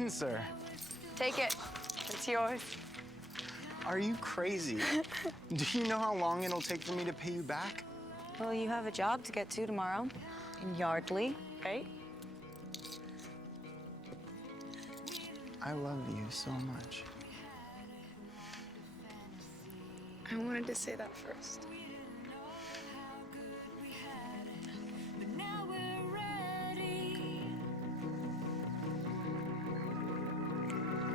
Spencer. Take it. It's yours. Are you crazy? Do you know how long it'll take for me to pay you back? Well, you have a job to get to tomorrow in Yardley, right? I love you so much. I wanted to say that first.